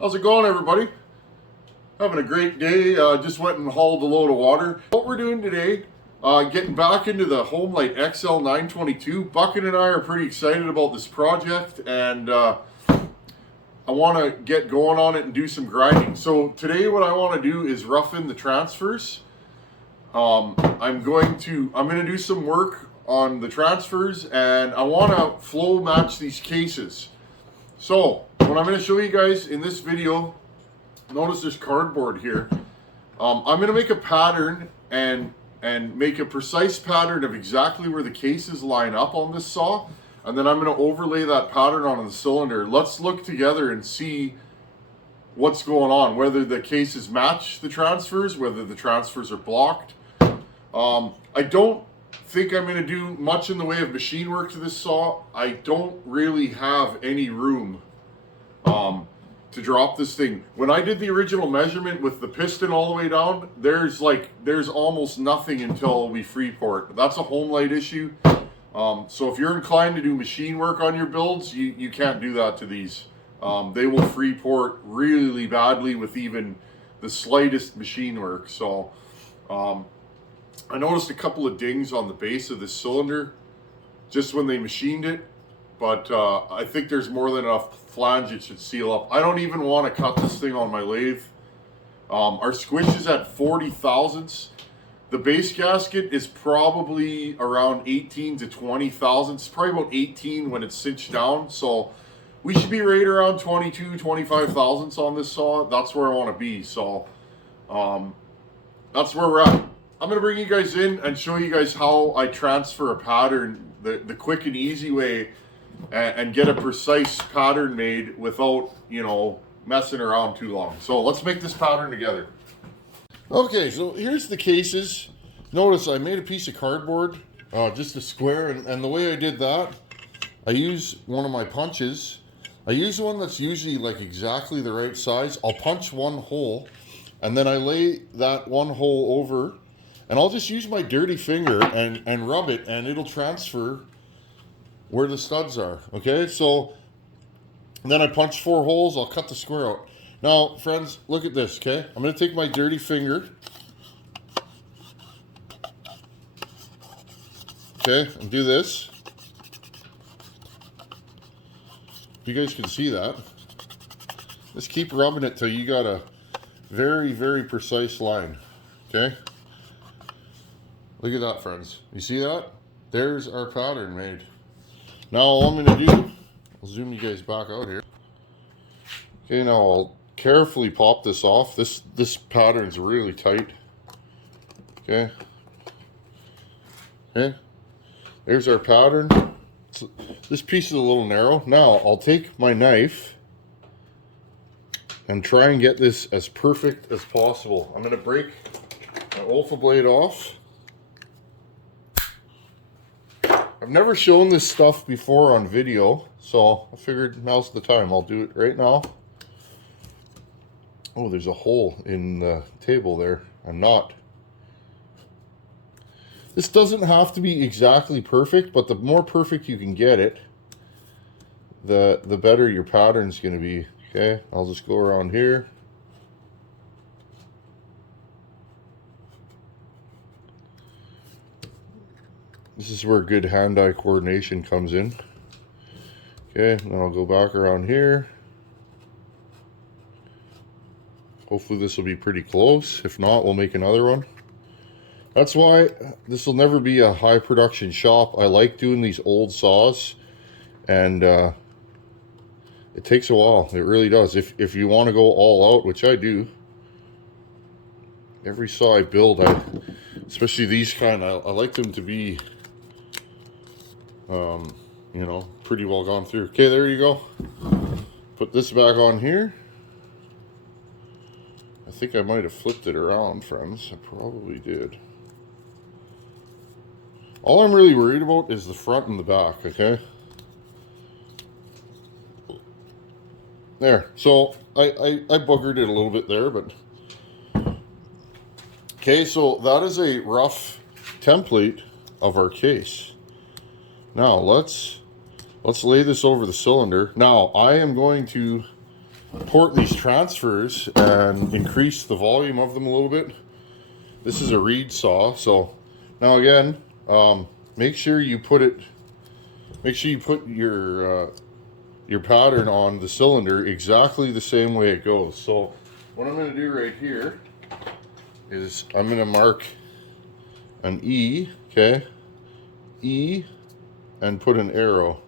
How's it going, everybody? Having a great day. Just went and hauled a load of water. What we're doing today, getting back into the Homelite xl922. Bucket and I are pretty excited about this project, and I want to get going on it and do some grinding. So today what I want to do is rough in the transfers. I'm going to do some work on the transfers, and I want to flow match these cases. So what I'm going to show you guys in this video, notice this cardboard here. I'm going to make a pattern and make a precise pattern of exactly where the cases line up on this saw, and then I'm going to overlay that pattern on the cylinder. Let's look together and see what's going on, whether the cases match the transfers, whether the transfers are blocked. I don't think I'm going to do much in the way of machine work to this saw. I don't really have any room to drop this thing. When I did the original measurement with the piston all the way down, there's almost nothing until we free port. That's a Homelite issue. So if you're inclined to do machine work on your builds, you can't do that to these. They will free port really badly with even the slightest machine work. So I noticed a couple of dings on the base of this cylinder just when they machined it, but I think there's more than enough flange it should seal up. I don't even want to cut this thing on my lathe. Our squish is at 40 thousandths. The base gasket is probably around 18 to 20 thousandths. Probably about 18 when it's cinched down. So we should be right around 22, 25 thousandths on this saw. That's where I want to be. So that's where we're at. I'm going to bring you guys in and show you guys how I transfer a pattern the quick and easy way, and get a precise pattern made without, messing around too long. So let's make this pattern together. Okay, so here's the cases. Notice I made a piece of cardboard, just a square, and the way I did that, I use one of my punches. I use one that's usually like exactly the right size. I'll punch one hole, and then I lay that one hole over, and I'll just use my dirty finger and rub it, and it'll transfer where the studs are. Okay, so then I punch 4 holes. I'll cut the square out. Now, friends, look at this. Okay, I'm going to take my dirty finger. Okay, and do this. You guys can see that. Just keep rubbing it till you got a very, very precise line. Okay. Look at that, friends. You see that? There's our pattern made. Now all I'm going to do, I'll zoom you guys back out here. Okay, now I'll carefully pop this off. This pattern's really tight. Okay. Okay. There's our pattern. So this piece is a little narrow. Now I'll take my knife and try and get this as perfect as possible. I'm going to break my Olfa blade off. I've never shown this stuff before on video, so I figured now's the time. I'll do it right now. Oh, there's a hole in the table there. I'm not. This doesn't have to be exactly perfect, but the more perfect you can get it, the better your pattern's going to be. Okay, I'll just go around here. This is where good hand-eye coordination comes in. Okay, then I'll go back around here. Hopefully this will be pretty close. If not, we'll make another one. That's why this will never be a high production shop. I like doing these old saws, and it takes a while. It really does. If you want to go all out, which I do, every saw I build, especially these kind, I like them to be pretty well gone through. Okay, there you go. Put this back on here. I think I might have flipped it around, friends. I probably did. All I'm really worried about is the front and the back, okay? There. So I buggered it a little bit there, but okay, so that is a rough template of our case. Now let's lay this over the cylinder. Now I am going to port these transfers and increase the volume of them a little bit. This is a reed saw, so now again, make sure you put your pattern on the cylinder exactly the same way it goes. So what I'm going to do right here is I'm going to mark an E, okay, E, and put an arrow,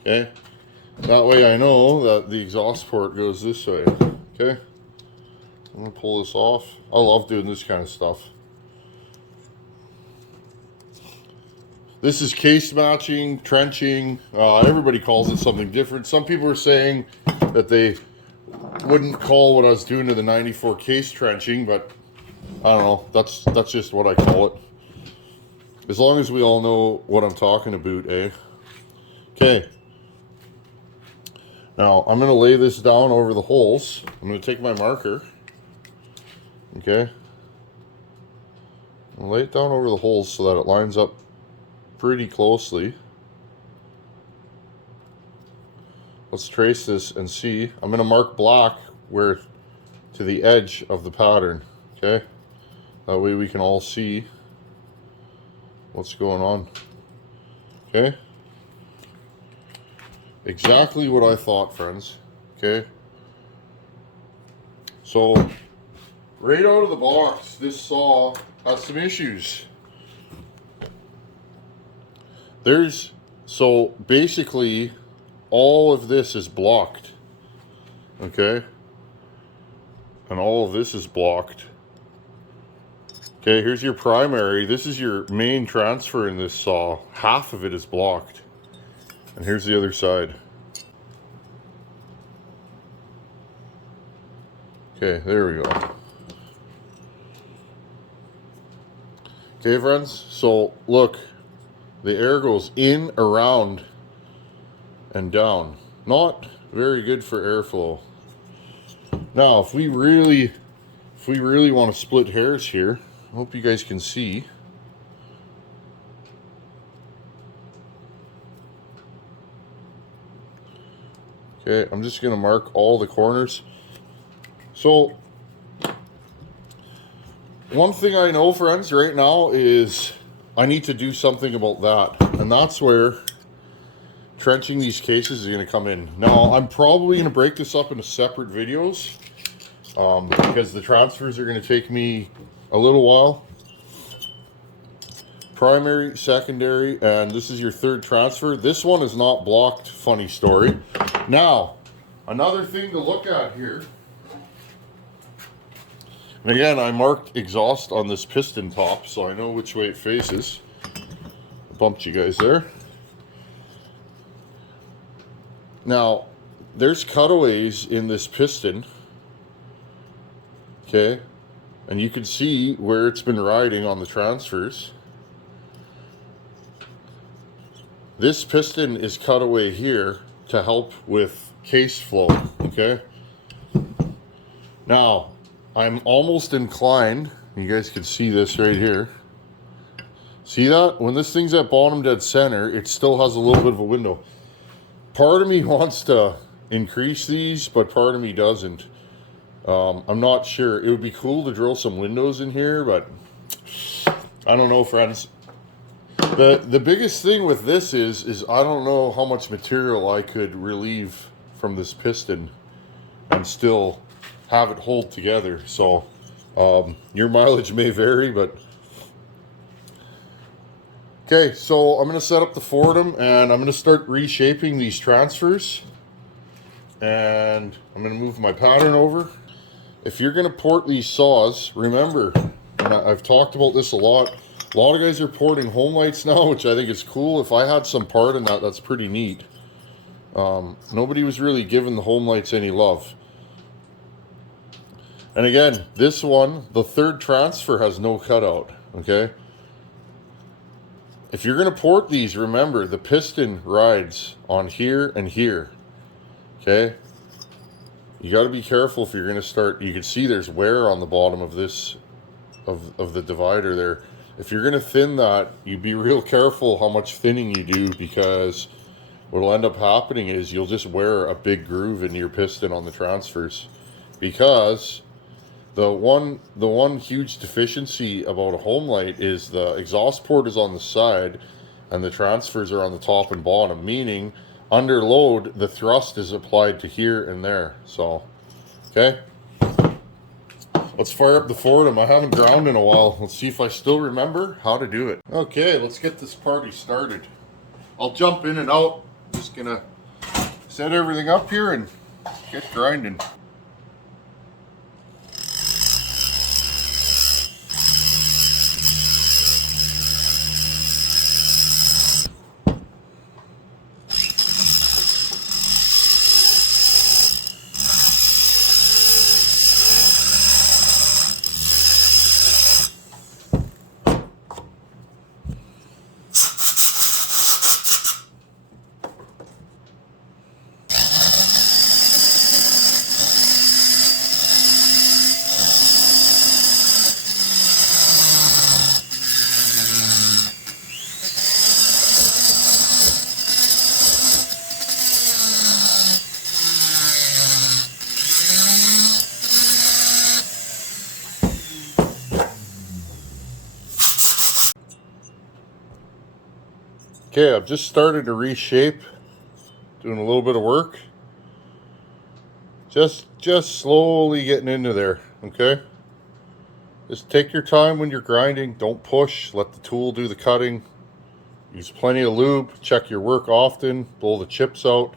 okay. That way I know that the exhaust port goes this way, okay. I'm going to pull this off. I love doing this kind of stuff. This is case matching, trenching. Everybody calls it something different. Some people are saying that they wouldn't call what I was doing to the 94 case trenching, but I don't know. That's just what I call it. As long as we all know what I'm talking about, eh? Okay. Now I'm going to lay this down over the holes. I'm going to take my marker. Okay. I'll lay it down over the holes so that it lines up pretty closely. Let's trace this and see. I'm going to mark black where to the edge of the pattern. Okay. That way we can all see what's going on. Okay. Exactly what I thought, friends. Okay. So right out of the box, this saw has some issues. So basically all of this is blocked, okay, and all of this is blocked. Okay, here's your primary. This is your main transfer in this saw. Half of it is blocked, and here's the other side. Okay, there we go. Okay, friends, so look, the air goes in, around, and down. Not very good for airflow. Now, if we really want to split hairs here, I hope you guys can see. Okay, I'm just going to mark all the corners. So one thing I know, friends, right now is I need to do something about that, and that's where trenching these cases is going to come in. Now, I'm probably going to break this up into separate videos because the transfers are going to take me a little while. Primary, secondary, and this is your third transfer. This one is not blocked, funny story. Now, another thing to look at here. And again, I marked exhaust on this piston top, so I know which way it faces. Bumped you guys there. Now, there's cutaways in this piston, okay, and you can see where it's been riding on the transfers. This piston is cut away here to help with case flow, okay. Now, I'm almost inclined, you guys can see this right here. See that? When this thing's at bottom dead center, it still has a little bit of a window. Part of me wants to increase these, but part of me doesn't. I'm not sure. It would be cool to drill some windows in here, but I don't know, friends. The biggest thing with this is I don't know how much material I could relieve from this piston and still have it hold together. So your mileage may vary, but okay, so I'm going to set up the Fordham and I'm going to start reshaping these transfers, and I'm going to move my pattern over. If you're going to port these saws, remember, and I've talked about this a lot of guys are porting Homelites now, which I think is cool. If I had some part in that, that's pretty neat. Nobody was really giving the Homelites any love. And again, this one, the third transfer has no cutout, okay? If you're going to port these, remember, the piston rides on here and here, okay? You got to be careful if you're going to start. You can see there's wear on the bottom of this, of the divider there. If you're going to thin that, you be real careful how much thinning you do, because what'll end up happening is you'll just wear a big groove in your piston on the transfers, because the one huge deficiency about a Homelite is the exhaust port is on the side and the transfers are on the top and bottom, meaning under load the thrust is applied to here and there. So okay, let's fire up the Fordham. I haven't ground in a while. Let's see if I still remember how to do it. Okay, let's get this party started. I'll jump in and out. Just gonna set everything up here and get grinding. Okay, I've just started to reshape, doing a little bit of work. Just slowly getting into there, okay? Just take your time when you're grinding. Don't push. Let the tool do the cutting. Use plenty of lube. Check your work often. Blow the chips out.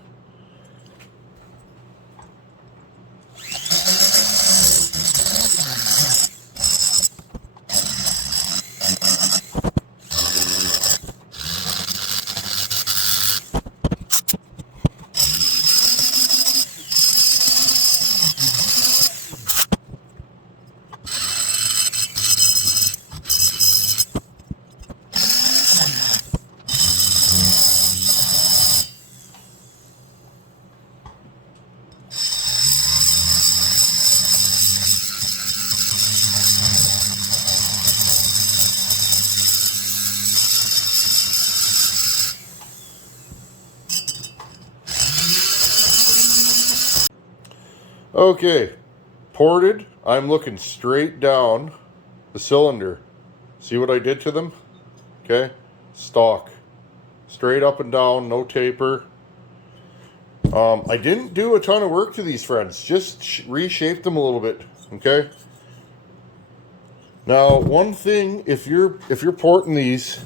Okay, ported. I'm looking straight down the cylinder. See what I did to them? Okay, stock. Straight up and down, no taper. I didn't do a ton of work to these, friends. Just reshaped them a little bit, okay? Now, one thing, if you're porting these,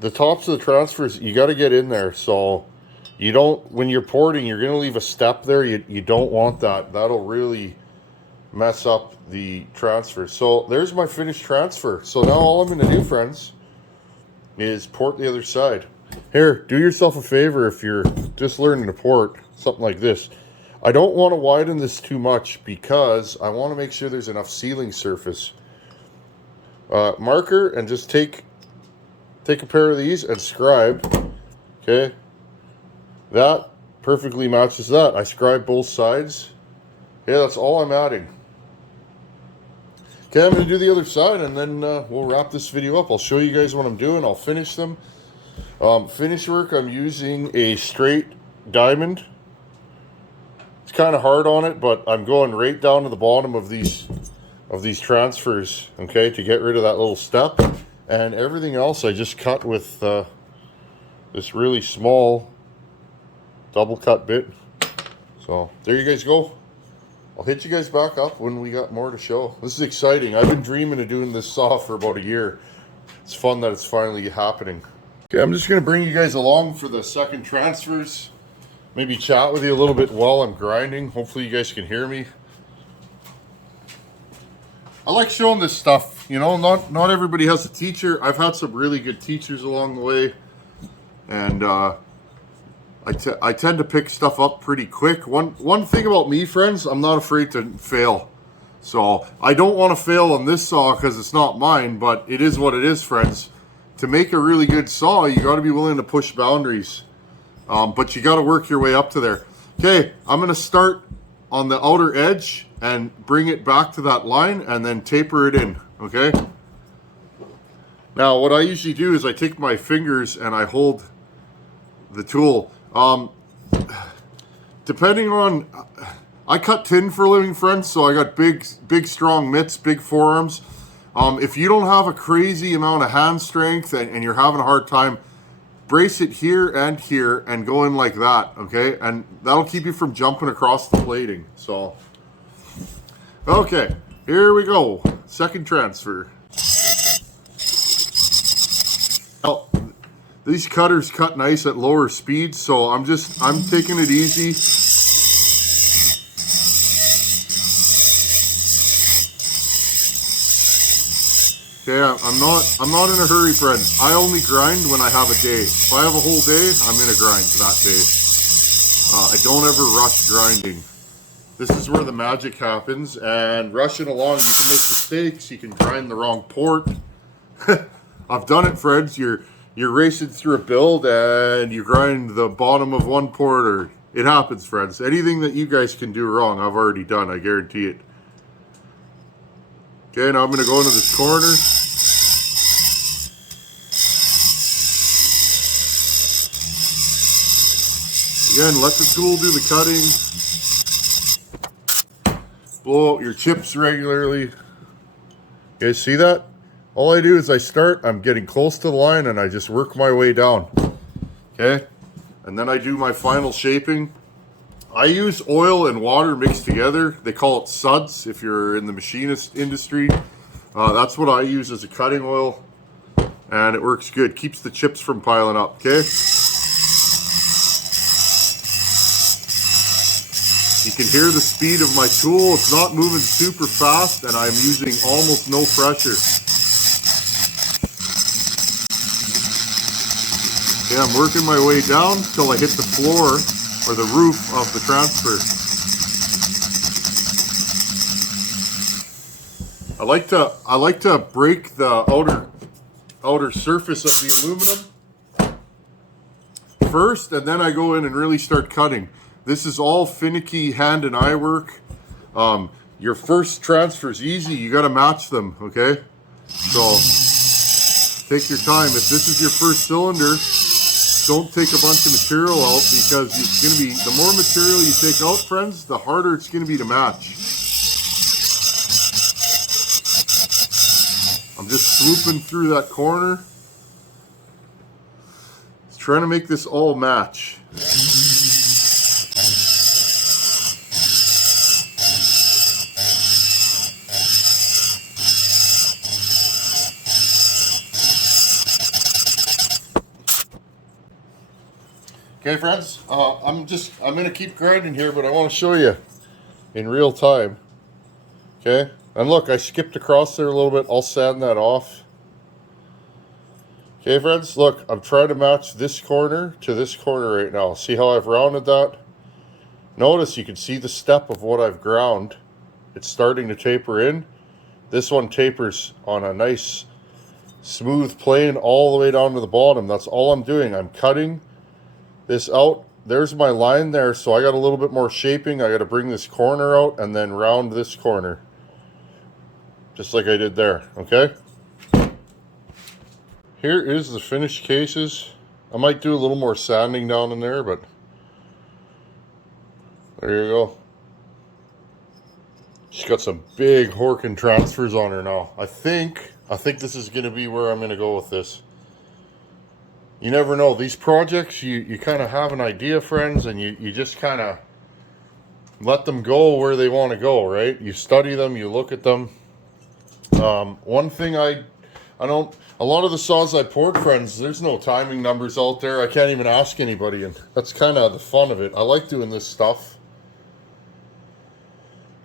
the tops of the transfers, you got to get in there. So you don't, when you're porting, you're going to leave a step there. You don't want that. That'll really mess up the transfer. So there's my finished transfer. So now all I'm going to do, friends, is port the other side. Here, do yourself a favor if you're just learning to port something like this. I don't want to widen this too much because I want to make sure there's enough sealing surface. Marker, and just take a pair of these and scribe. Okay, that perfectly matches that. I scribe both sides. Yeah, that's all I'm adding. Okay, I'm going to do the other side and then we'll wrap this video up. I'll show you guys what I'm doing. I'll finish them. Finish work, I'm using a straight diamond. It's kind of hard on it, but I'm going right down to the bottom of these transfers, okay, to get rid of that little step. And everything else I just cut with this really small double cut bit. So there you guys go. I'll hit you guys back up when we got more to show. This is exciting. I've been dreaming of doing this saw for about a year. It's fun that it's finally happening. Okay, I'm just going to bring you guys along for the second transfers. Maybe chat with you a little bit while I'm grinding. Hopefully you guys can hear me. I like showing this stuff. You know, not everybody has a teacher. I've had some really good teachers along the way. And I tend to pick stuff up pretty quick. One thing about me, friends, I'm not afraid to fail. So I don't want to fail on this saw because it's not mine, but it is what it is, friends. To make a really good saw, you got to be willing to push boundaries. But you got to work your way up to there. Okay, I'm going to start on the outer edge and bring it back to that line and then taper it in, okay? Now, what I usually do is I take my fingers and I hold the tool. Depending on, I cut tin for a living, friends, so I got big strong mitts, big forearms. If you don't have a crazy amount of hand strength and you're having a hard time, brace it here and go in like that, okay? And that'll keep you from jumping across the plating. So, okay, here we go. Second transfer. Now, these cutters cut nice at lower speeds, so I'm taking it easy. Okay, I'm not in a hurry, friends. I only grind when I have a day. If I have a whole day, I'm in a grind that day. I don't ever rush grinding. This is where the magic happens, and rushing along, you can make mistakes. You can grind the wrong port. I've done it, friends. You're racing through a build and you grind the bottom of one port, or it happens, friends. Anything that you guys can do wrong, I've already done, I guarantee it. Okay, now I'm going to go into this corner. Again, let the tool do the cutting. Blow out your chips regularly. You guys see that? All I do is I'm getting close to the line and I just work my way down. Okay? And then I do my final shaping. I use oil and water mixed together. They call it suds if you're in the machinist industry. That's what I use as a cutting oil. And it works good. Keeps the chips from piling up, okay? You can hear the speed of my tool. It's not moving super fast and I'm using almost no pressure. Okay, I'm working my way down till I hit the floor or the roof of the transfer. I like to break the outer surface of the aluminum first, and then I go in and really start cutting. This is all finicky hand and eye work. Your first transfer is easy. You got to match them, okay? So take your time. If this is your first cylinder, don't take a bunch of material out, because it's going to be, the more material you take out, friends, the harder it's going to be to match. I'm just swooping through that corner. Just trying to make this all match. Okay, friends, I'm going to keep grinding here, but I want to show you in real time. Okay, and look, I skipped across there a little bit. I'll sand that off. Okay, friends, look, I'm trying to match this corner to this corner right now. See how I've rounded that? Notice you can see the step of what I've ground. It's starting to taper in. This one tapers on a nice smooth plane all the way down to the bottom. That's all I'm doing. I'm cutting this out. There's my line there, so I got a little bit more shaping. I got to bring this corner out and then round this corner, just like I did there. Okay, here is the finished cases. I might do a little more sanding down in there, but there you go. She's got some big Horkin transfers on her now. I think this is going to be where I'm going to go with this. You never know. These projects, you kind of have an idea, friends, and you just kind of let them go where they want to go, right? You study them, you look at them. One thing I don't, a lot of the saws I poured, friends, there's no timing numbers out there. I can't even ask anybody, and that's kind of the fun of it. I like doing this stuff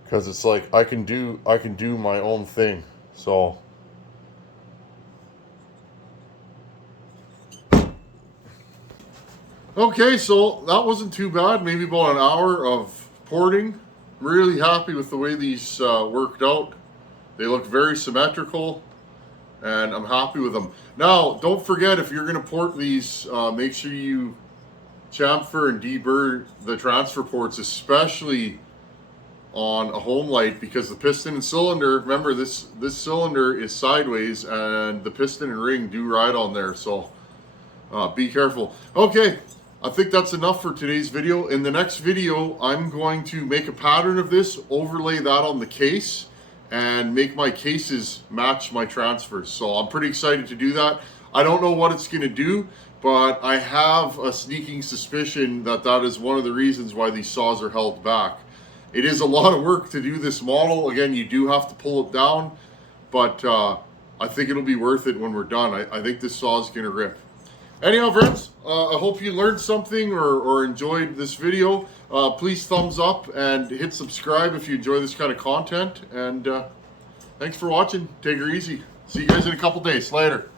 because it's like I can do my own thing. So okay, so that wasn't too bad. Maybe about an hour of porting. Really happy with the way these worked out. They look very symmetrical, and I'm happy with them. Now, don't forget, if you're going to port these, make sure you chamfer and deburr the transfer ports, especially on a Homelite, because the piston and cylinder, remember this cylinder is sideways and the piston and ring do ride on there, so be careful. Okay, I think that's enough for today's video. In the next video, I'm going to make a pattern of this, overlay that on the case, and make my cases match my transfers. So I'm pretty excited to do that. I don't know what it's going to do, but I have a sneaking suspicion that that is one of the reasons why these saws are held back. It is a lot of work to do this model. Again, you do have to pull it down, but I think it'll be worth it when we're done. I think this saw is going to rip. Anyhow, friends, I hope you learned something or enjoyed this video. Please thumbs up and hit subscribe if you enjoy this kind of content. And thanks for watching. Take her easy. See you guys in a couple days. Later.